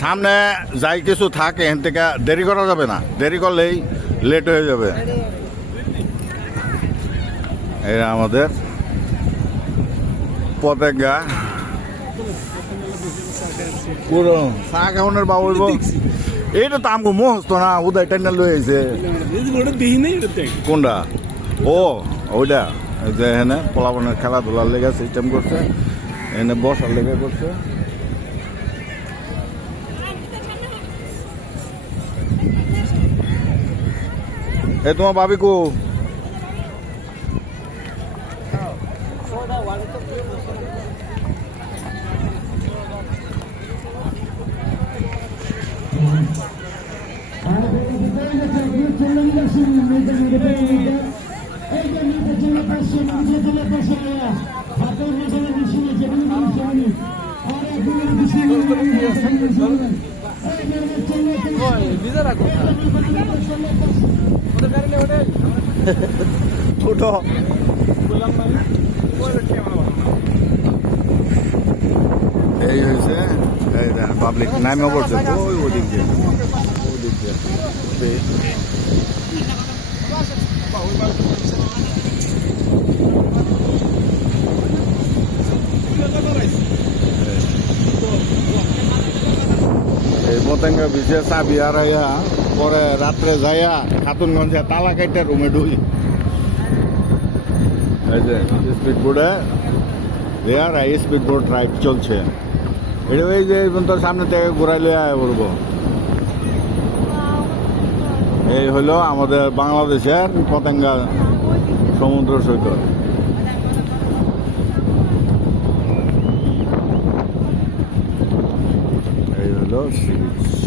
সামনে যাই কিছু থাকে এখান থেকে দেরি করা যাবে না, দেরি করলেই লেট হয়ে যাবে। এই আমাদের পতেঙ্গা পুরো চা খাওয়ানোর বাবু এইটা তো আমাকে মোহস্ত না, উদয় টেন্ডার লয়েছে কোনটা? ও ওইটা যে এখানে পোলাপনের খেলাধুলার লেগে সিস্টেম করছে, এখানে বসার লেগে করছে। এ তোমার ভাবি কো? ছোট এই হয়েছে পাবলিক নামে করছে ওই ওদিক দিয়ে ওদিক দিয়ে। এই পতেঙ্গা বিচে চাবি হারাইয়া পরে রাত্রে যাইয়া খাতুনগঞ্জে তালা কাইটা রুমে ঢুকি। এই যে স্পিড বোর্ডে দেয়ার স্পিড বোর্ড রাইড চলছে। এটা এই যে তোর সামনে থেকে ঘুরাইলে আয় বলবো। এই হলো আমাদের বাংলাদেশের পতেঙ্গা সমুদ্র সৈকত। এই হলো সি বিচ।